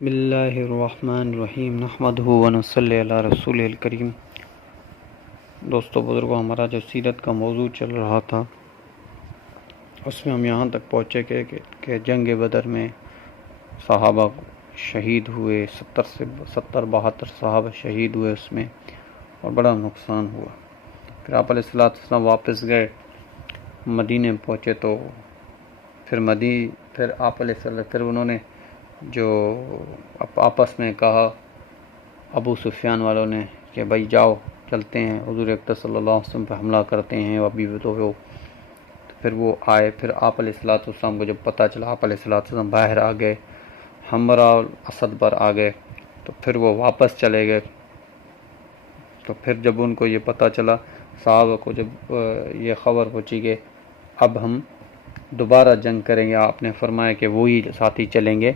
بسم اللہ الرحمن الرحیم نحمدہ ونصلی علی رسول الکریم۔ دوستو بزرگوں، ہمارا جو سیرت کا موضوع چل رہا تھا اس میں ہم یہاں تک پہنچے کہ جنگ بدر میں صحابہ شہید ہوئے، 72 صحابہ شہید ہوئے اس میں، اور بڑا نقصان ہوا۔ پھر آپ علیہ السلام واپس گئے، مدینے پہنچے تو پھر آپ علیہ السلام پھر انہوں نے جو آپس میں کہا، ابو سفیان والوں نے، کہ بھائی جاؤ چلتے ہیں حضور اکرم صلی اللہ علیہ وسلم پہ حملہ کرتے ہیں، ابھی تو پھر وہ آئے۔ پھر آپ علیہ السلام کو جب پتہ چلا، آپ علیہ السلام باہر آ گئے، حمرا اور اسد پر آ گئے، تو پھر وہ واپس چلے گئے۔ تو پھر جب ان کو یہ پتہ چلا، صحابہ کو جب یہ خبر پہنچی کہ اب ہم دوبارہ جنگ کریں گے، آپ نے فرمایا کہ وہی ساتھی چلیں گے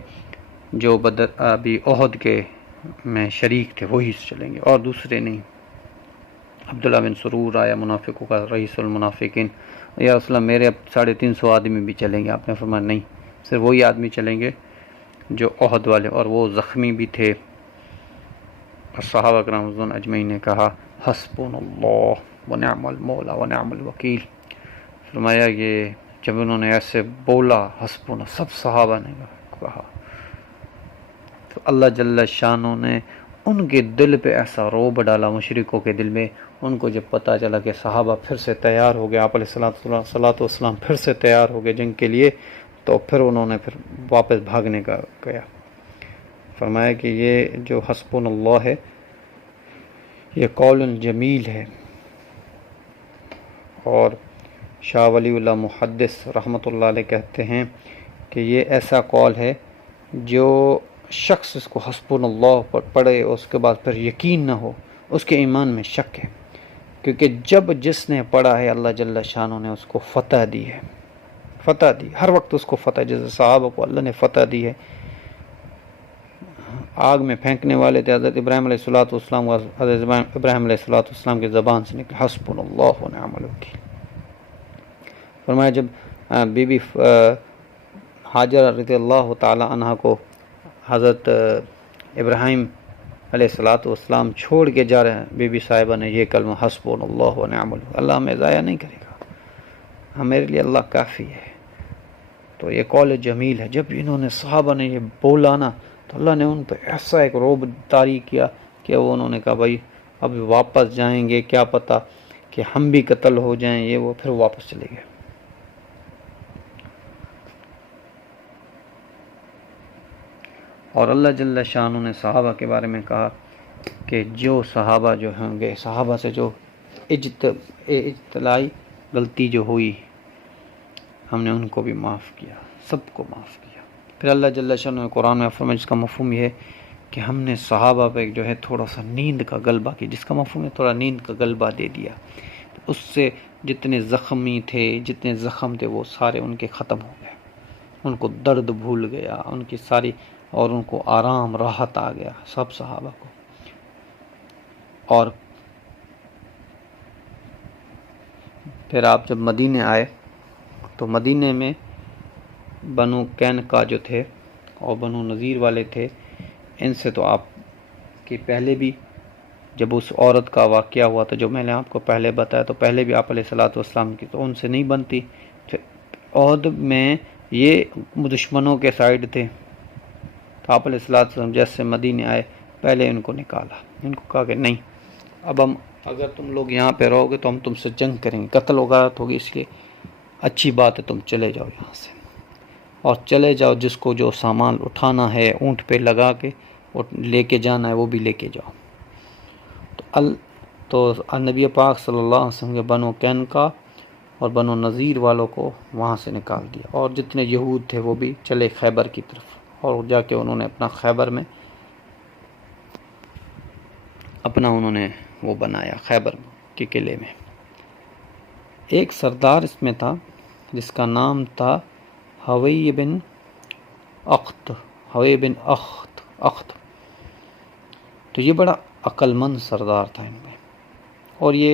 جو ابھی احد کے میں شریک تھے، وہی چلیں گے اور دوسرے نہیں۔ عبداللہ بن سرور آیا، منافقوں کا رئیس المنافقین، یا رسول اللہ میرے اب 350 آدمی بھی چلیں گے۔ آپ نے فرمایا نہیں، صرف وہی آدمی چلیں گے جو احد والے، اور وہ زخمی بھی تھے۔ صحابہ کرام رضوان اجمعین نے کہا حسبنا اللہ ونعم المولا ونعم الوکیل۔ فرمایا کہ جب انہوں نے ایسے بولا، حسبنا، سب صحابہ نے کہا، تو اللہ جل شانہ نے ان کے دل پہ ایسا رعب ڈالا، مشرکوں کے دل میں۔ ان کو جب پتہ چلا کہ صحابہ پھر سے تیار ہو گئے، آپ علیہ السلام پھر سے تیار ہو گئے جنگ کے لیے، تو پھر انہوں نے پھر واپس بھاگنے کا کیا۔ فرمایا کہ یہ جو حسبنا اللہ ہے، یہ قول جمیل ہے، اور شاہ ولی اللہ محدث رحمۃ اللہ علیہ کہتے ہیں کہ یہ ایسا قول ہے جو شخص اس کو حسبنا اللہ پر پڑھے، اس کے بعد پھر یقین نہ ہو، اس کے ایمان میں شک ہے، کیونکہ جس نے پڑھا ہے اللہ جل شانہ نے اس کو فتح دی ہے، فتح دی، ہر وقت اس کو فتح، جیسے صحابہ کو اللہ نے فتح دی ہے۔ آگ میں پھینکنے والے تھے حضرت ابراہیم علیہ السلام، حضرت ابراہیم علیہ السلام کی زبان سے نکلے حسبنا اللہ ونعم الوکیل۔ فرمایا جب بی بی ہاجر رضی اللہ تعالی عنہ کو حضرت ابراہیم علیہ السلام چھوڑ کے جا رہے ہیں، بی بی صاحبہ نے یہ کلمہ حسبنا اللہ ونعم الوکیل، اللہ ہمیں ضائع نہیں کرے گا، میرے لیے اللہ کافی ہے۔ تو یہ قول جمیل ہے۔ جب انہوں نے صحابہ نے یہ بولا نا، تو اللہ نے ان پہ ایسا ایک رعب طاری کیا کہ انہوں نے کہا بھائی اب واپس جائیں گے، کیا پتہ کہ ہم بھی قتل ہو جائیں، یہ وہ، پھر واپس چلے گئے۔ اور اللہ جل شانہ نے صحابہ کے بارے میں کہا کہ جو صحابہ جو ہوں گے، صحابہ سے جو اجتلاعی غلطی جو ہوئی، ہم نے ان کو بھی معاف کیا، سب کو معاف کیا۔ پھر اللہ جل شانہ نے قرآن میں فرمایا، جس کا مفہوم یہ ہے کہ ہم نے صحابہ پہ جو ہے تھوڑا سا نیند کا غلبہ کیا، جس کا مفہوم ہے تھوڑا نیند کا غلبہ دے دیا، اس سے جتنے زخمی تھے، جتنے زخم تھے، وہ سارے ان کے ختم ہو گئے، ان کو درد بھول گیا، ان کی ساری، اور ان کو آرام، راحت آ گیا سب صحابہ کو۔ اور پھر آپ جب مدینے آئے تو مدینے میں بنو قینقاع جو تھے اور بنو نذیر والے تھے، ان سے تو آپ کی پہلے بھی جب اس عورت کا واقعہ ہوا تھا، جو میں نے آپ کو پہلے بتایا، تو پہلے بھی آپ علیہ السلام کی تو ان سے نہیں بنتی۔ عہد میں یہ دشمنوں کے سائڈ تھے، تو آپ علیہ السلام جیسے مدینے آئے، پہلے ان کو نکالا، ان کو کہا کہ نہیں، اب ہم، اگر تم لوگ یہاں پہ رہو گے تو ہم تم سے جنگ کریں گے، قتل وغیرت ہوگی، اس لیے اچھی بات ہے تم چلے جاؤ یہاں سے، اور چلے جاؤ، جس کو جو سامان اٹھانا ہے اونٹ پہ لگا کے اور لے کے جانا ہے وہ بھی لے کے جاؤ۔ تو نبی پاک صلی اللہ علیہ وسلم کے بنو قینقاع اور بنو نذیر والوں کو وہاں سے نکال دیا، اور جتنے یہود تھے وہ بھی چلے خیبر کی طرف، اور جا کے انہوں نے اپنا خیبر میں انہوں نے وہ بنایا، خیبر کے قلعے میں۔ ایک سردار اس میں تھا جس کا نام تھا حوی بن اخت، تو یہ بڑا عقل مند سردار تھا ان میں، اور یہ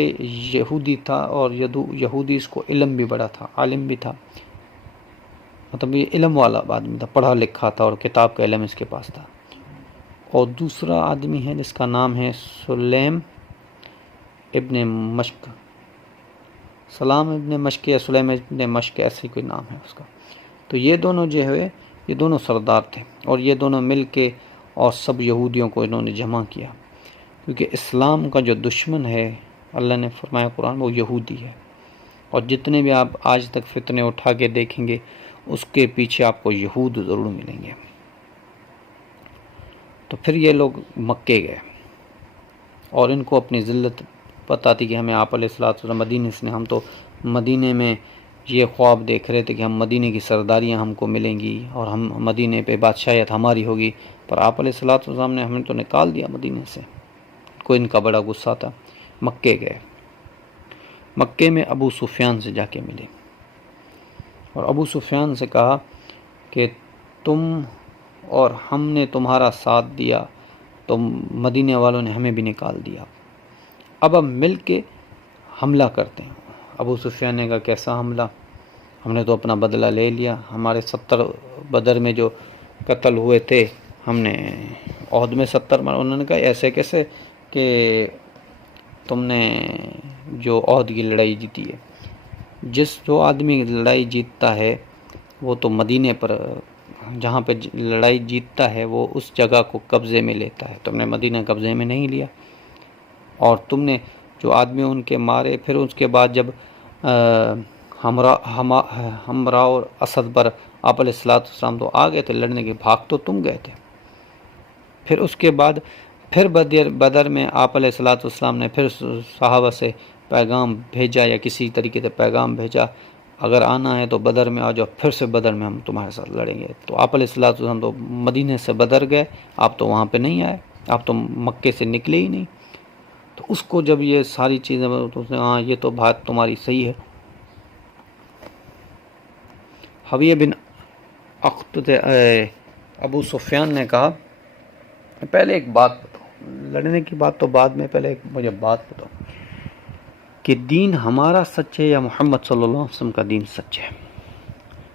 یہودی تھا، اور یہودی اس کو علم بھی بڑا تھا، عالم بھی تھا، مطلب یہ علم والا آدمی تھا، پڑھا لکھا تھا اور کتاب کا علم اس کے پاس تھا۔ اور دوسرا آدمی ہے جس کا نام ہے سلیم ابن مشک، سلام ابن مشک یا سلیم ابن مشک، ایسے کوئی نام ہے اس کا۔ تو یہ دونوں جو ہے یہ دونوں سردار تھے، اور یہ دونوں مل کے اور سب یہودیوں کو انہوں نے جمع کیا، کیونکہ اسلام کا جو دشمن ہے اللہ نے فرمایا قرآن وہ یہودی ہے، اور جتنے بھی آپ آج تک فتنے اٹھا کے دیکھیں گے اس کے پیچھے آپ کو یہود ضرور ملیں گے۔ تو پھر یہ لوگ مکے گئے، اور ان کو اپنی ذلت پتہ تھی کہ ہمیں آپ علیہ الصلوۃ والسلام مدینے سے، ہم تو مدینے میں یہ خواب دیکھ رہے تھے کہ ہم مدینے کی سرداریاں ہم کو ملیں گی اور ہم مدینے پہ بادشاہیت ہماری ہوگی، پر آپ علیہ الصلوۃ والسلام نے ہمیں تو نکال دیا مدینے سے۔ کو ان کا بڑا غصہ تھا، مکے گئے، مکے میں ابو سفیان سے جا کے ملے، اور ابو سفیان سے کہا کہ تم اور ہم نے تمہارا ساتھ دیا تو مدینے والوں نے ہمیں بھی نکال دیا، اب ہم مل کے حملہ کرتے ہیں۔ ابو سفیان نے کہا کیسا حملہ؟ ہم نے تو اپنا بدلہ لے لیا، ہمارے 70 بدر میں جو قتل ہوئے تھے ہم نے عہد میں 70 مار۔ انہوں نے کہا ایسے کیسے کہ تم نے جو عہد کی لڑائی جیتی ہے، جو آدمی لڑائی جیتتا ہے وہ تو مدینے پر جہاں پہ لڑائی جیتتا ہے وہ اس جگہ کو قبضے میں لیتا ہے، تم نے مدینہ قبضے میں نہیں لیا، اور تم نے جو آدمی ان کے مارے، پھر اس کے بعد جب ہمراہ اور اسد پر آپ علیہ السلام تو آ گئے تھے لڑنے کے، بھاگ تو تم گئے تھے۔ پھر اس کے بعد پھر بدر میں آپ علیہ السلام نے پھر صحابہ سے پیغام بھیجا، یا کسی طریقے سے پیغام بھیجا اگر آنا ہے تو بدر میں آ جاؤ، پھر سے بدر میں ہم تمہارے ساتھ لڑیں گے۔ تو آپ علیہ السلام تو مدینے سے بدر گئے، آپ تو وہاں پہ نہیں آئے، آپ تو مکے سے نکلے ہی نہیں۔ تو اس کو جب یہ ساری چیزیں تو اس نے ہاں یہ تو بات تمہاری صحیح ہے۔ حویہ بن اخطب ابو سفیان نے کہا پہلے ایک بات بتاؤ، لڑنے کی بات تو بعد میں، پہلے مجھے بات بتاؤ کہ دین ہمارا سچ ہے یا محمد صلی اللہ علیہ وسلم کا دین سچ ہے؟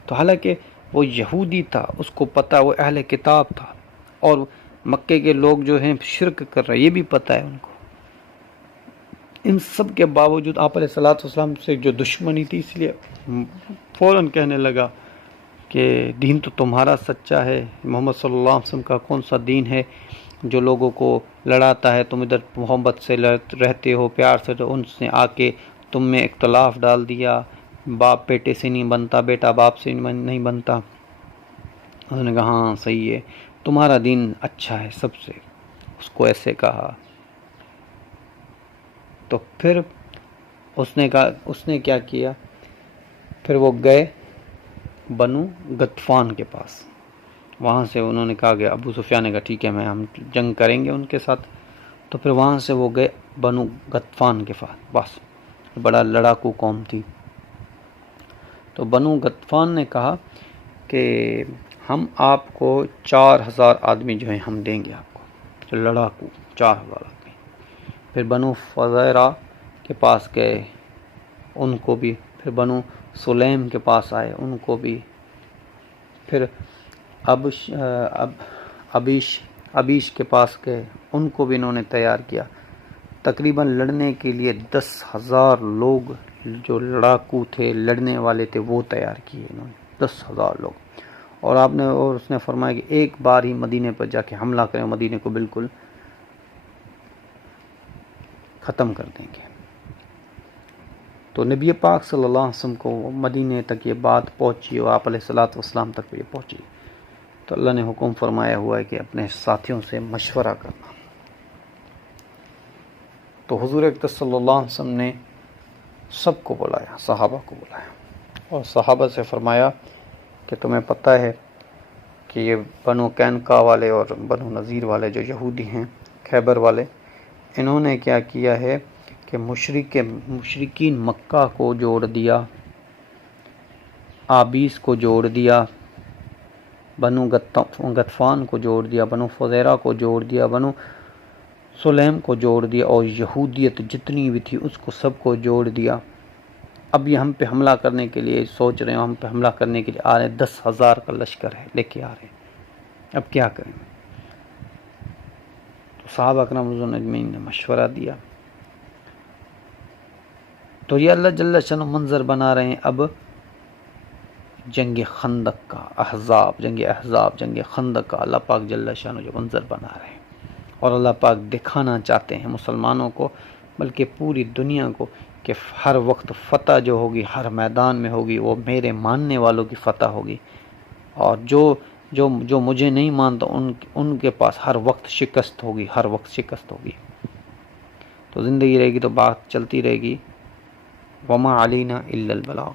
تو حالانکہ وہ یہودی تھا، اس کو پتہ، وہ اہل کتاب تھا، اور مکے کے لوگ جو ہیں شرک کر رہے، یہ بھی پتہ ہے ان کو۔ ان سب کے باوجود آپ علیہ الصلوۃ والسلام سے جو دشمنی تھی، اس لیے فوراً کہنے لگا کہ دین تو تمہارا سچا ہے، محمد صلی اللہ علیہ وسلم کا کون سا دین ہے جو لوگوں کو لڑاتا ہے؟ تم ادھر محبت سے رہتے ہو، پیار سے، تو ان سے آ کے تم میں اختلاف ڈال دیا، باپ بیٹے سے نہیں بنتا، بیٹا باپ سے نہیں بنتا۔ انہوں نے کہا ہاں صحیح ہے، تمہارا دین اچھا ہے سب سے، اس کو ایسے کہا۔ تو پھر اس نے کیا کیا، پھر وہ گئے بنو غطفان کے پاس، وہاں سے انہوں نے کہا کہ ابو سفیان نے کہا ٹھیک ہے ہم جنگ کریں گے ان کے ساتھ۔ تو پھر وہاں سے وہ گئے بنو غطفان کے پاس، بڑا لڑاکو قوم تھی۔ تو بنو غطفان نے کہا کہ ہم آپ کو 4000 آدمی جو ہیں ہم دیں گے آپ کو، لڑاکو 4000 آدمی۔ پھر بنو فزیرہ کے پاس گئے، ان کو بھی، پھر بنو سلیم کے پاس آئے، ان کو بھی، پھر ابیش کے پاس گئے، ان کو بھی انہوں نے تیار کیا۔ تقریباً لڑنے کے لیے 10,000 لوگ جو لڑاکو تھے، لڑنے والے تھے، وہ تیار کیے انہوں نے، 10,000 لوگ۔ اور اس نے فرمایا کہ ایک بار ہی مدینے پر جا کے حملہ کریں، مدینے کو بالکل ختم کر دیں گے۔ تو نبی پاک صلی اللہ علیہ وسلم کو مدینے تک یہ بات پہنچی، اور آپ علیہ الصلوۃ والسلام تک یہ پہنچی، تو اللہ نے حکم فرمایا ہوا ہے کہ اپنے ساتھیوں سے مشورہ کرنا۔ تو حضور اقدس صلی اللہ علیہ وسلم نے سب کو بلایا، صحابہ کو بلایا، اور صحابہ سے فرمایا کہ تمہیں پتہ ہے کہ یہ بنو قینقاع والے اور بنو نذیر والے جو یہودی ہیں، خیبر والے، انہوں نے کیا کیا ہے کہ مشرکین مکہ کو جوڑ دیا، آبیس کو جوڑ دیا، بنو غطفان کو جوڑ دیا، بنو فزیرہ کو جوڑ دیا، بنو سلیم کو جوڑ دیا، اور یہودیت جتنی بھی تھی اس کو سب کو جوڑ دیا۔ اب یہ ہم پہ حملہ کرنے کے لیے سوچ رہے ہیں، ہم پہ حملہ کرنے کے لیے آ رہے ہیں، 10,000 کا لشکر ہے لے کے آ رہے ہیں، اب کیا کریں؟ صحابہ اکرام رضوان اللہ اجمعین نے مشورہ دیا. تو یہ اللہ جل شانہ منظر بنا رہے ہیں اب جنگ خندق کا، جنگ خندق کا اللہ پاک جل شانہ جو منظر بنا رہے ہیں، اور اللہ پاک دکھانا چاہتے ہیں مسلمانوں کو بلکہ پوری دنیا کو کہ ہر وقت فتح جو ہوگی، ہر میدان میں ہوگی، وہ میرے ماننے والوں کی فتح ہوگی، اور جو مجھے نہیں مانتا ان کے پاس ہر وقت شکست ہوگی. تو زندگی رہے گی تو بات چلتی رہے گی. وما علینا الا البلاغ.